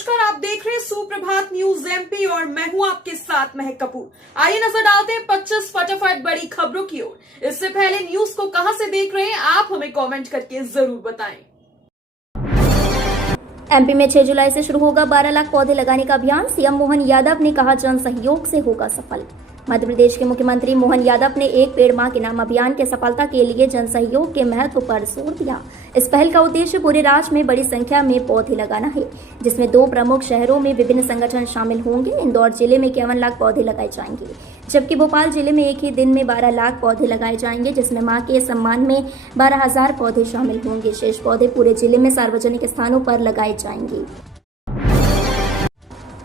नमस्कार, आप देख रहे हैं सुप्रभात न्यूज एमपी और मैं हूं आपके साथ महक कपूर। आइए नजर डालते हैं 25 फटाफट बड़ी खबरों की ओर। इससे पहले न्यूज को कहां से देख रहे हैं आप हमें कमेंट करके जरूर बताएं। एमपी में 6 जुलाई से शुरू होगा 12 लाख पौधे लगाने का अभियान। सीएम मोहन यादव ने कहा जन सहयोग से होगा सफल। मध्य प्रदेश के मुख्यमंत्री मोहन यादव ने एक पेड़ मां के नाम अभियान के सफलता के लिए जन सहयोग के महत्व पर जोर दिया। इस पहल का उद्देश्य पूरे राज्य में बड़ी संख्या में पौधे लगाना है, जिसमें 2 प्रमुख शहरों में विभिन्न संगठन शामिल होंगे। इंदौर जिले में 51 लाख पौधे लगाए जाएंगे, जबकि भोपाल जिले में एक ही दिन में 12 लाख पौधे लगाए जाएंगे, जिसमें मां के सम्मान में 12,000 पौधे शामिल होंगे। शेष पौधे पूरे जिले में सार्वजनिक स्थानों पर लगाए जाएंगे।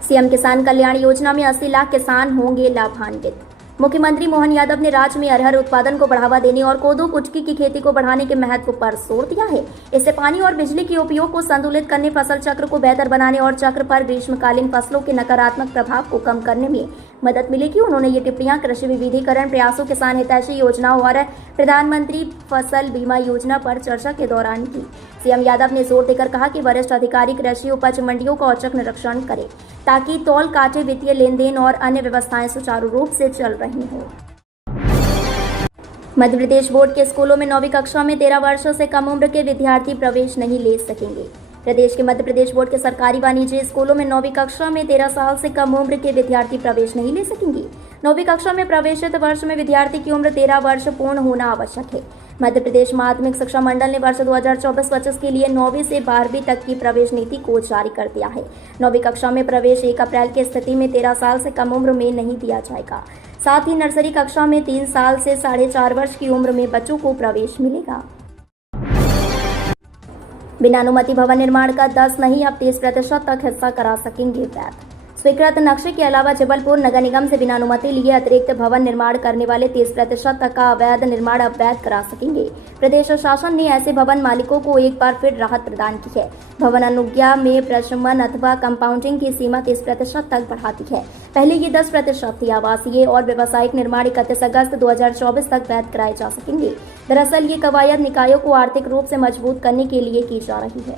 सीएम किसान कल्याण योजना में 80 लाख किसान होंगे लाभान्वित। मुख्यमंत्री मोहन यादव ने राज्य में अरहर उत्पादन को बढ़ावा देने और कोदो कुटकी की खेती को बढ़ाने के महत्व पर जोर दिया है। इससे पानी और बिजली के उपयोग को संतुलित करने, फसल चक्र को बेहतर बनाने और चक्र पर ग्रीष्मकालीन फसलों के नकारात्मक प्रभाव को कम करने में मदद मिलेगी। उन्होंने ये टिप्पणियां कृषि विविधीकरण प्रयासों, किसान हितैषी योजनाओं और प्रधानमंत्री फसल बीमा योजना पर चर्चा के दौरान की। सीएम यादव ने जोर देकर कहा कि वरिष्ठ अधिकारी कृषि उपज मंडियों का औचक निरीक्षण करें, ताकि तौल काटे, वित्तीय लेन देन और अन्य व्यवस्थाएं सुचारू रूप से चल रही हों। मध्य प्रदेश बोर्ड के स्कूलों में 9वीं कक्षा में 13 वर्षों से कम उम्र के विद्यार्थी प्रवेश नहीं ले सकेंगे। प्रदेश के मध्य प्रदेश बोर्ड के सरकारी वाणिज्य स्कूलों में 9वीं कक्षा में 13 साल से कम उम्र के विद्यार्थी प्रवेश नहीं ले सकेंगे। 9वीं कक्षा में प्रवेशित वर्ष में विद्यार्थी की उम्र 13 वर्ष पूर्ण होना आवश्यक है। मध्य प्रदेश माध्यमिक शिक्षा मंडल ने वर्ष 2024-25 के लिए 9वीं से 12वीं तक की प्रवेश नीति को जारी कर दिया है। 9वीं कक्षा में प्रवेश 1 अप्रैल की स्थिति में 13 साल से कम उम्र में नहीं दिया जाएगा। साथ ही नर्सरी कक्षा में 3 साल से 4.5 वर्ष की उम्र में बच्चों को प्रवेश मिलेगा। बिना अनुमति भवन निर्माण का 10 नहीं अब 30% तक हिस्सा करा सकेंगे वैध। स्वीकृत नक्शे के अलावा जबलपुर नगर निगम से बिना अनुमति लिए अतिरिक्त भवन निर्माण करने वाले 30% तक का अवैध निर्माण अब वैध करा सकेंगे। प्रदेश शासन ने ऐसे भवन मालिकों को एक बार फिर राहत प्रदान की है। भवन अनुज्ञा में प्रशमन अथवा कंपाउंडिंग की सीमा 30% तक बढ़ा दी है। पहले ये 10% थी। आवासीय और व्यावसायिक निर्माण 31 अगस्त 2024 तक वैध कराए जा सकेंगे। दरअसल ये कवायद निकायों को आर्थिक रूप से मजबूत करने के लिए की जा रही है।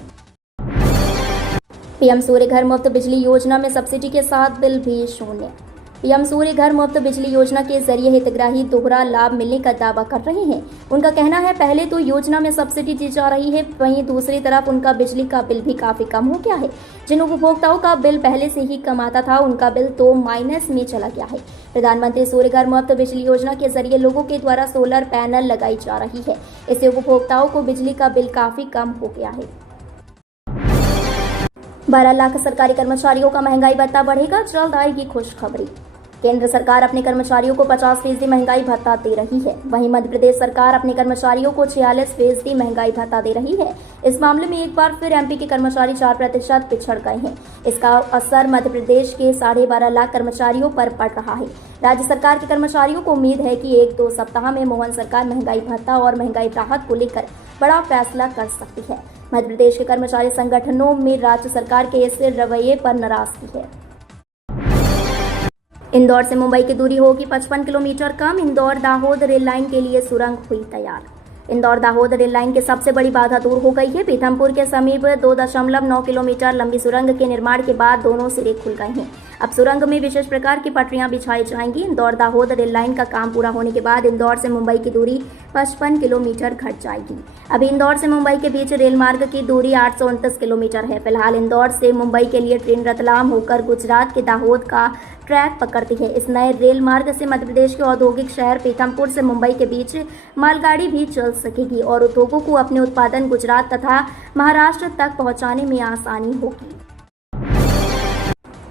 पीएम सूर्य घर मुफ्त बिजली योजना में सब्सिडी के साथ बिल भी शून्य। पीएम सूर्य घर मुफ्त बिजली योजना के जरिए हितग्राही दोहरा लाभ मिलने का दावा कर रहे हैं। उनका कहना है पहले तो योजना में सब्सिडी दी जा रही है, वहीं दूसरी तरफ उनका बिजली का बिल भी काफी कम हो गया है। जिन उपभोक्ताओं का बिल पहले से ही कम आता था, उनका बिल तो माइनस में चला गया है। प्रधानमंत्री सूर्य घर मुफ्त बिजली योजना के जरिए लोगों के द्वारा सोलर पैनल लगाई जा रही है। इससे उपभोक्ताओं को बिजली का बिल काफी कम हो गया है। 12 लाख सरकारी कर्मचारियों का महंगाई भत्ता बढ़ेगा, जल्द आएगी खुशखबरी। केंद्र सरकार अपने कर्मचारियों को 50% महंगाई भत्ता दे रही है। वहीं मध्य प्रदेश सरकार अपने कर्मचारियों को 46% महंगाई भत्ता दे रही है। इस मामले में एक बार फिर एमपी के कर्मचारी 4% पिछड़ गए हैं। इसका असर मध्य प्रदेश के 12.5 लाख कर्मचारियों पर पड़ रहा है। राज्य सरकार के कर्मचारियों को उम्मीद है कि 1-2 सप्ताह में मोहन सरकार महंगाई भत्ता और महंगाई राहत को लेकर बड़ा फैसला कर सकती है। मध्य प्रदेश के कर्मचारी संगठनों में राज्य सरकार के इस रवैये पर नाराजगी है। इंदौर से मुंबई की दूरी होगी 55 किलोमीटर कम। इंदौर दाहोद रेल लाइन के लिए सुरंग हुई तैयार। इंदौर दाहोद रेल लाइन की सबसे बड़ी बाधा दूर हो गई है। पीथमपुर के समीप 2.9 किलोमीटर लंबी सुरंग के निर्माण के बाद दोनों सिरे खुल गए हैं। अब सुरंग में विशेष प्रकार की पटरियां बिछाई जाएंगी। इंदौर दाहोद रेल लाइन का काम पूरा होने के बाद इंदौर से मुंबई की दूरी 55 किलोमीटर घट जाएगी। अभी इंदौर से मुंबई के बीच रेल मार्ग की दूरी 829 किलोमीटर है। फिलहाल इंदौर से मुंबई के लिए ट्रेन रतलाम होकर गुजरात के दाहोद का ट्रैक पकड़ती है। इस नए रेल मार्ग से मध्य प्रदेश के औद्योगिक शहर पीथमपुर से मुंबई के बीच मालगाड़ी भी चल सकेगी और उद्योगों को अपने उत्पादन गुजरात तथा महाराष्ट्र तक पहुंचाने में आसानी होगी।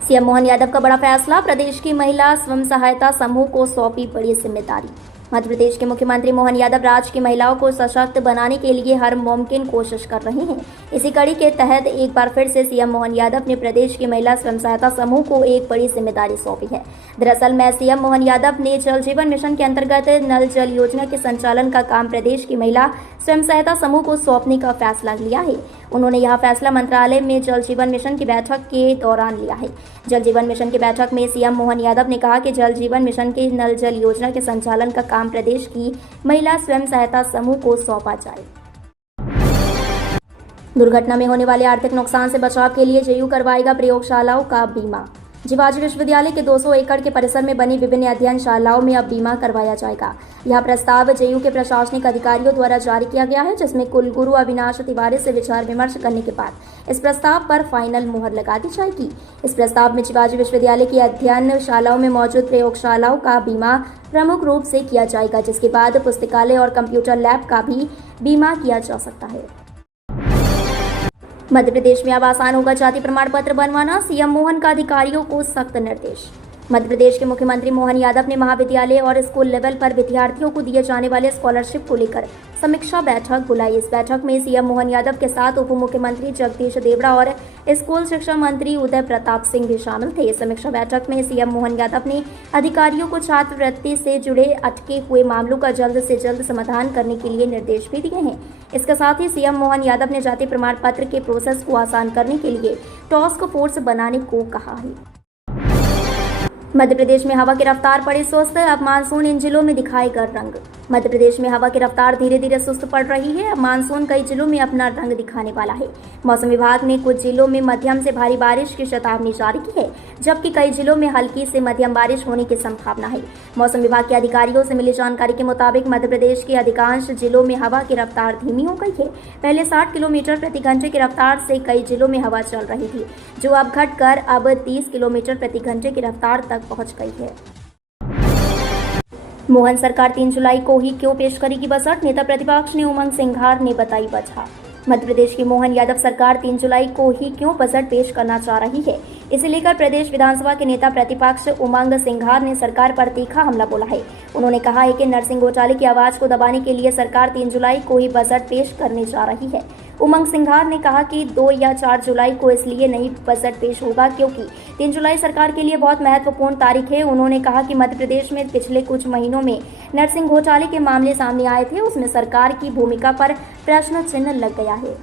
सीएम मोहन यादव का बड़ा फैसला, प्रदेश की महिला स्वयं सहायता समूह को सौंपी बड़ी जिम्मेदारी। मध्य प्रदेश के मुख्यमंत्री मोहन यादव राज्य की महिलाओं को सशक्त बनाने के लिए हर मुमकिन कोशिश कर रहे हैं। इसी कड़ी के तहत एक बार फिर से सीएम मोहन यादव ने प्रदेश की महिला स्वयं सहायता समूह को एक बड़ी जिम्मेदारी सौंपी है। दरअसल में सीएम मोहन यादव ने जल जीवन मिशन के अंतर्गत नल जल योजना के संचालन का काम प्रदेश की महिला स्वयं सहायता समूह को सौंपने का फैसला लिया है। उन्होंने यह फैसला मंत्रालय में जल जीवन मिशन की बैठक के दौरान लिया है। जल जीवन मिशन की बैठक में सीएम मोहन यादव ने कहा कि जल जीवन मिशन की नल जल योजना के संचालन का काम प्रदेश की महिला स्वयं सहायता समूह को सौंपा जाए। दुर्घटना में होने वाले आर्थिक नुकसान से बचाव के लिए जेयू करवाएगा प्रयोगशालाओं का बीमा। शिवाजी विश्वविद्यालय के 200 एकड़ के परिसर में बनी विभिन्न अध्ययनशालाओं में अब बीमा करवाया जाएगा। यह प्रस्ताव जेयू के प्रशासनिक अधिकारियों द्वारा जारी किया गया है, जिसमें कुलगुरु अविनाश तिवारी से विचार विमर्श करने के बाद इस प्रस्ताव पर फाइनल मुहर लगा दी जाएगी। इस प्रस्ताव में शिवाजी विश्वविद्यालय की अध्ययनशालाओं में मौजूद प्रयोगशालाओं का बीमा प्रमुख रूप से किया जाएगा, जिसके बाद पुस्तकालय और कंप्यूटर लैब का भी बीमा किया जा सकता है। मध्य प्रदेश में अब आसान होगा जाति प्रमाण पत्र बनवाना, सीएम मोहन का अधिकारियों को सख्त निर्देश। मध्य प्रदेश के मुख्यमंत्री मोहन यादव ने महाविद्यालय और स्कूल लेवल पर विद्यार्थियों को दिए जाने वाले स्कॉलरशिप को लेकर समीक्षा बैठक बुलाई। इस बैठक में सीएम मोहन यादव के साथ उप मुख्यमंत्री जगदीश देवड़ा और स्कूल शिक्षा मंत्री उदय प्रताप सिंह भी शामिल थे। इस समीक्षा बैठक में सीएम मोहन यादव ने अधिकारियों को छात्रवृत्ति से जुड़े अटके हुए मामलों का जल्द से जल्द समाधान करने के लिए निर्देश भी दिए हैं। इसके साथ ही सीएम मोहन यादव ने जाति प्रमाण पत्र के प्रोसेस को आसान करने के लिए टास्क फोर्स बनाने को कहा है। मध्य प्रदेश में हवा की रफ्तार पड़ी सुस्त, अब मानसून इन जिलों में दिखाएगा रंग। मध्य प्रदेश में हवा की रफ्तार धीरे धीरे सुस्त पड़ रही है। अब मानसून कई जिलों में अपना रंग दिखाने वाला है। मौसम विभाग ने कुछ जिलों में मध्यम से भारी बारिश की चेतावनी जारी की है, जबकि कई जिलों में हल्की से मध्यम बारिश होने की संभावना है। मौसम विभाग के अधिकारियों से मिली जानकारी के मुताबिक मध्य प्रदेश के अधिकांश जिलों में हवा की रफ्तार धीमी हो गई है। पहले 60 किलोमीटर प्रति घंटे की रफ्तार से कई जिलों में हवा चल रही थी, जो अब घटकर अब 30 किलोमीटर प्रति घंटे की रफ्तार तक पहुंच गई है। मोहन सरकार 3 जुलाई को ही क्यों पेश करेगी बजट, नेता प्रतिपक्ष ने उमंग सिंघार ने बताई वजह। मध्य प्रदेश की मोहन यादव सरकार 3 जुलाई को ही क्यों बजट पेश करना चाह रही है, इसे लेकर प्रदेश विधानसभा के नेता प्रतिपक्ष उमंग सिंघार ने सरकार पर तीखा हमला बोला है। उन्होंने कहा है कि नरसिंह घोटाले की आवाज को दबाने के लिए सरकार 3 जुलाई को ही बजट पेश करने जा रही है। उमंग सिंघार ने कहा कि 2 या 4 जुलाई को इसलिए नहीं बजट पेश होगा क्योंकि 3 जुलाई सरकार के लिए बहुत महत्वपूर्ण तारीख है। उन्होंने कहा कि मध्य प्रदेश में पिछले कुछ महीनों में नरसिंह घोटाले के मामले सामने आए थे, उसमें सरकार की भूमिका पर प्रश्न चिन्ह लग गया है।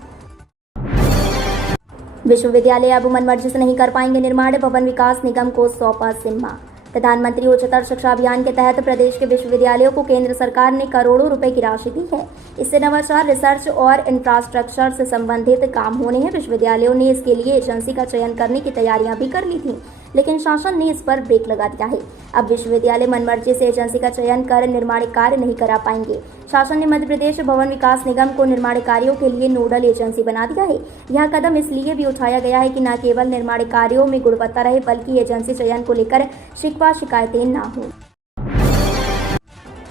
विश्वविद्यालय अब मनमर्जी से नहीं कर पाएंगे निर्माण, भवन विकास निगम को सौंपा जिम्मा। प्रधानमंत्री उच्चतर शिक्षा अभियान के तहत प्रदेश के विश्वविद्यालयों को केंद्र सरकार ने करोड़ों रुपए की राशि दी है। इससे नवाचार, रिसर्च और इंफ्रास्ट्रक्चर से संबंधित काम होने हैं। विश्वविद्यालयों ने इसके लिए एजेंसी का चयन करने की तैयारियां भी कर ली थी, लेकिन शासन ने इस पर ब्रेक लगा दिया है। अब विश्वविद्यालय मनमर्जी से एजेंसी का चयन कर निर्माण कार्य नहीं करा पाएंगे। शासन ने मध्य प्रदेश भवन विकास निगम को निर्माण कार्यों के लिए नोडल एजेंसी बना दिया है। यह कदम इसलिए भी उठाया गया है कि न केवल निर्माण कार्यों में गुणवत्ता रहे, बल्कि एजेंसी चयन को लेकर शिकायतें न हो।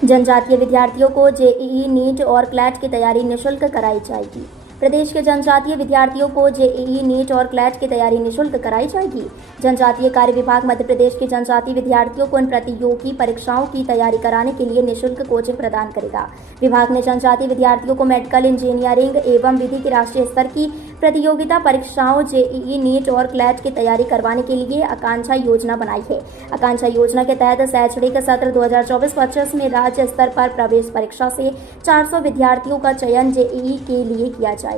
जनजातीय विद्यार्थियों को जेईई, नीट और क्लैट की तैयारी निःशुल्क कराई जाएगी। प्रदेश के जनजातीय विद्यार्थियों को जेईई, नीट और क्लैट की तैयारी निःशुल्क कराई जाएगी। जनजातीय कार्य विभाग मध्य प्रदेश के जनजातीय विद्यार्थियों को इन प्रतियोगी परीक्षाओं की तैयारी कराने के लिए निःशुल्क कोचिंग प्रदान करेगा। विभाग ने जनजातीय विद्यार्थियों को मेडिकल, इंजीनियरिंग एवं विधि की राष्ट्रीय स्तर की प्रतियोगिता परीक्षाओं जेईई, नीट और क्लैट की तैयारी करवाने के लिए आकांक्षा योजना बनाई है। आकांक्षा योजना के तहत शैक्षणिक सत्र 2024-25 में राज्य स्तर पर प्रवेश परीक्षा से 400 विद्यार्थियों का चयन जेईई के लिए किया जाएगा।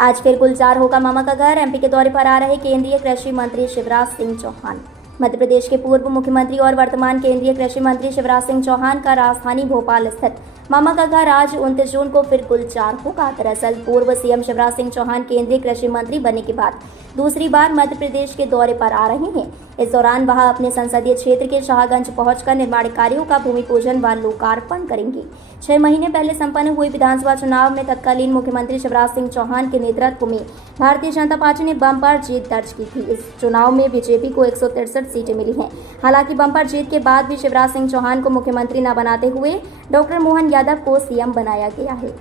आज फिर गुलजार होगा मामा का घर, एमपी के दौरे पर आ रहे केंद्रीय कृषि मंत्री शिवराज सिंह चौहान। मध्य प्रदेश के पूर्व मुख्यमंत्री और वर्तमान केंद्रीय कृषि मंत्री शिवराज सिंह चौहान का राजधानी भोपाल स्थित मामा का घर आज 29 जून को फिर गुलजार होगा। दरअसल पूर्व सीएम शिवराज सिंह चौहान केंद्रीय कृषि मंत्री बनने के बाद दूसरी बार मध्य प्रदेश के दौरे पर आ रहे हैं। इस दौरान वह अपने संसदीय क्षेत्र के शाहगंज पहुंचकर निर्माण कार्यों का भूमि पूजन व लोकार्पण करेंगे। 6 महीने पहले संपन्न हुए विधानसभा चुनाव में तत्कालीन मुख्यमंत्री शिवराज सिंह चौहान के नेतृत्व में भारतीय जनता पार्टी ने बम्पर जीत दर्ज की थी। इस चुनाव में बीजेपी को 163 सीटें मिली हैं। हालांकि बम्पर जीत के बाद भी शिवराज सिंह चौहान को मुख्यमंत्री न बनाते हुए डॉक्टर मोहन यादव को सीएम बनाया गया है।